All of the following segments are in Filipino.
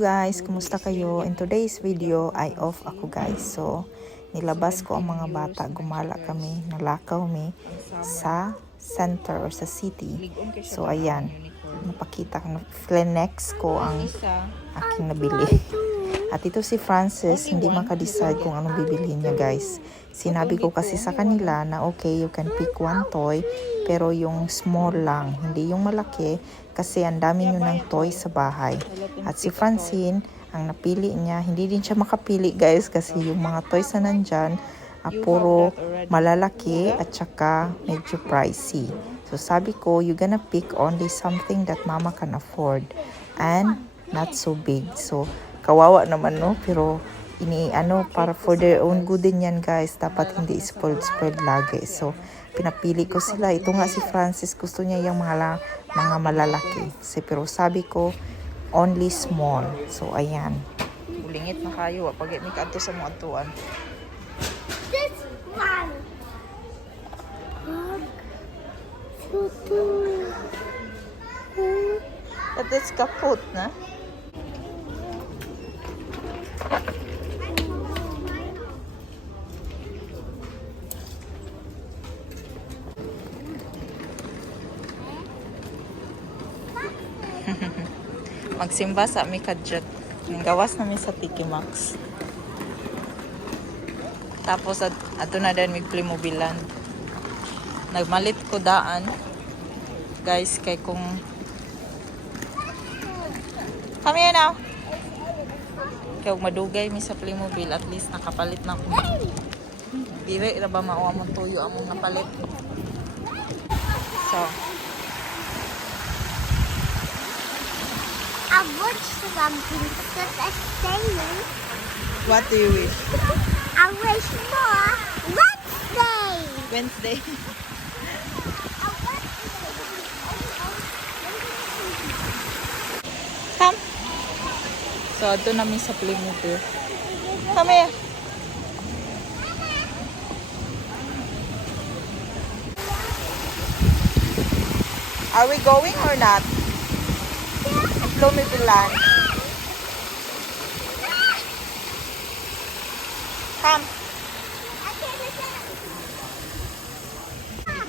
guys, kumusta kayo? In today's video ay off ako guys. So, nilabas ko ang mga bata. Gumala kami, nalakaw kami sa center or sa city. So, ayan. Napakita ko, flenex ko ang aking nabili. At ito si Francis, hindi maka-decide kung anong bibilihin niya guys. Sinabi ko kasi sa kanila na okay, you can pick one toy, pero yung small lang, hindi yung malaki, kasi ang dami nyo ng toy sa bahay. At si Francine, ang napili niya, hindi din siya makapili guys, kasi yung mga toys na nandyan, puro malalaki at saka medyo pricey. So sabi ko, you gonna pick only something that mama can afford and not so big. So kawawa naman no, pero para for their own good din yan guys, dapat hindi spoiled lagi. So pinapili ko sila. Ito nga si Francis, gusto niya yung mga malalaki. Pero sabi ko only small. So ayan, ulingit na kayo pag may kanto sa mga tuan. This one. But it's kaput na. Magsimba sa mi kadjat. Gawas namin sa Tiki Max. Tapos ato na din mig Playmobilan. Nagmalit ko daan. Guys, kay kung kami na. Kaya madugay mi sa Playmobil, at least nakapalit na ko. Dire ra ba mao among tuyo among napalit. So, I wish something that I saying. what do you wish? I wish more Wednesday. Wednesday. Come. So, ito namin sa Playmobil. Come here. Are we going or not? Playmobilan. Come.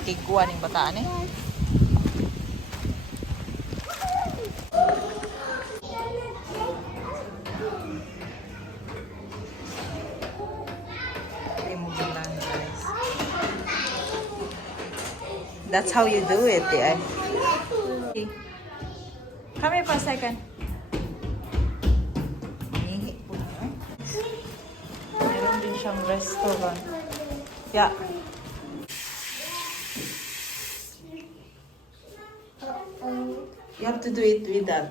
Kikuha ng bataan eh. Playmobilan guys. That's how you do it, eh. Come here for a second. Meron din siyang restaurant. Yeah. You have to do it with that.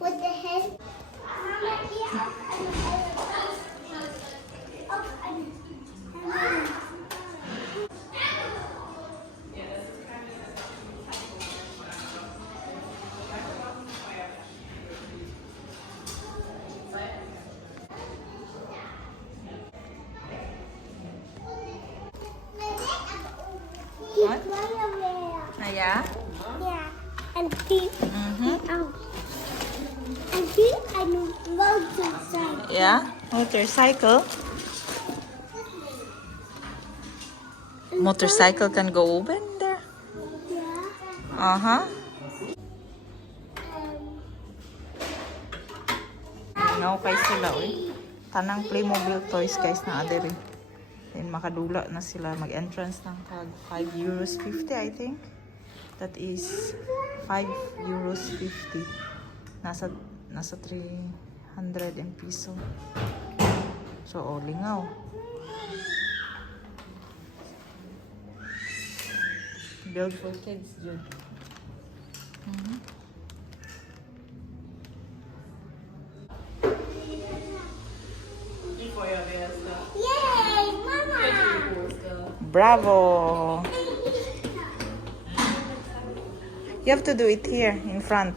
With the head. What? Yeah. Yeah? Yeah. And pink. Mm-hmm. And pink and motorcycle. Yeah? Motorcycle? Motorcycle can go open there? Yeah. Uh-huh. Okay sila, oy. Tanang Playmobil toys guys na adere. Then makadula na sila, mag-entrance ng tag €5.50 I think. That is €5.50. Nasa 300 piso. So, lingaw. Build for kids, dude. Yay, Mama! Bravo! You have to do it here in front.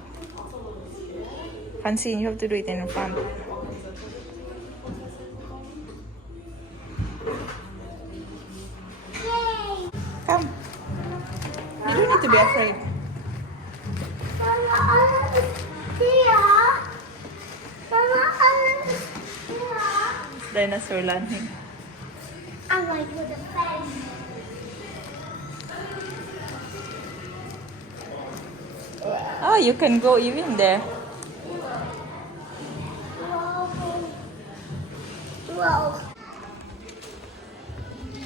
Francine, you have to do it in front. Yay! Come. You don't need to be afraid. dinosaur landing. I'm going to the fence. Oh, you can go even there. Whoa.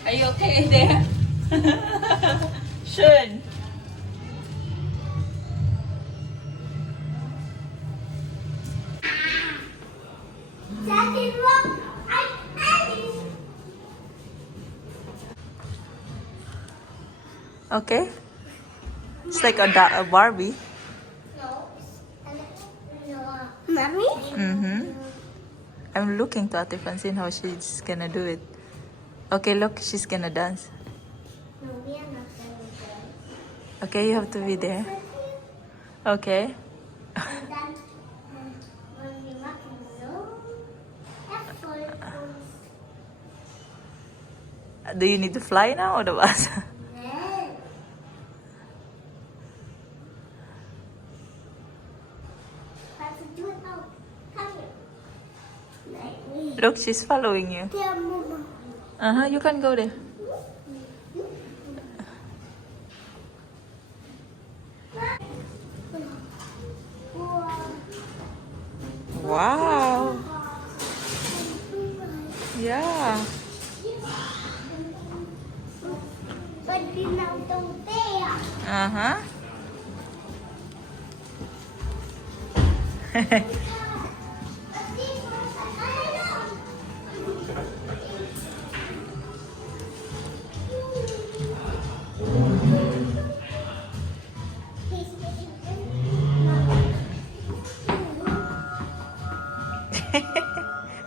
Are you okay there? Schön. Daddy, look. I'm Eddie. Okay. It's like a Barbie. No. Mommy? Mm-hmm. I'm looking to Ate Francine how she's gonna do it. Okay, look, she's gonna dance. No, we are not going to go. Okay, you have to be there. Okay. And then when we walk in the zone, that's for Do you need to fly now or the bus? then. Let's do it now. Come here. Like me. Look, she's following you. Dear Mama. Uh-huh, you can go there. Wow. Yeah. But you now don't dare. Uh-huh.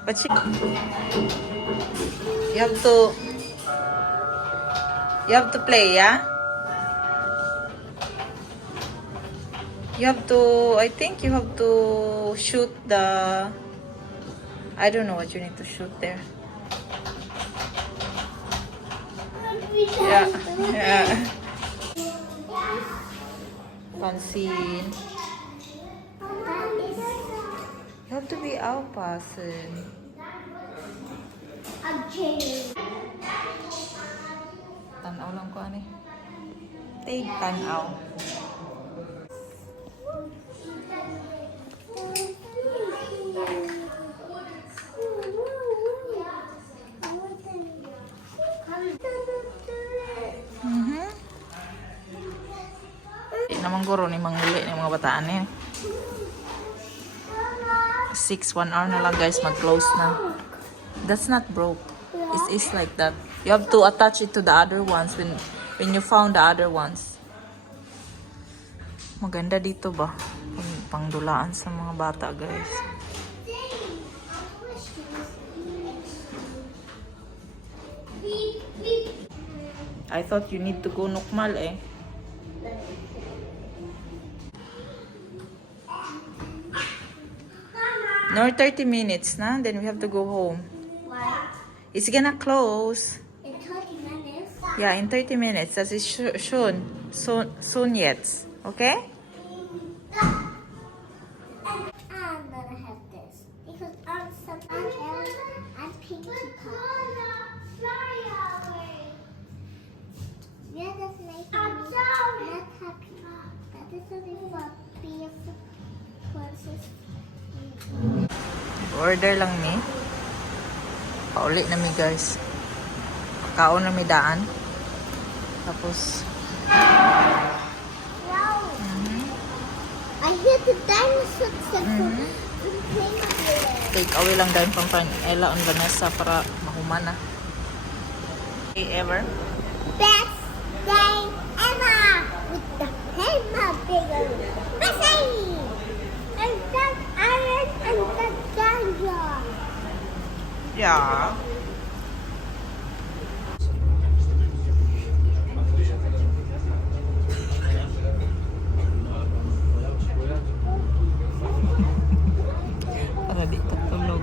But you have to play, yeah? You have to, I think you have to shoot the, I don't know what you need to shoot there. Yeah, yeah. Francine. You have to be outpassen. Tanaw lang ko ani. Take tanaw. Di naman guro ni manguli ni mga bataan eh. 1 hour na lang guys, mag-close na. That's not broke. It's like that. You have to attach it to the other ones when you found the other ones. Maganda dito ba? Pangdulaan sa mga bata guys. I thought you need to go nukmal eh. No, 30 minutes na. Then we have to go home. Why? It's gonna close. In 30 minutes. Yeah, in 30 minutes. Das ist schon. Soon yet. Okay? And I'm gonna have this because I'm some I'm pink yeah, that's nice. I'm sorry. Not happy. That is something for beautiful princess. Order lang mi. Pauli na mi guys. Kaon na mi daan. Tapos Wow. I hear the dinosaur from Playmobil. take away lang dahil pang Ella on Vanessa para mahuman na. Okay, ever? Best day ever with the Playmobil. Bessie! And that iron and that danger. Yeah. Para di katulog.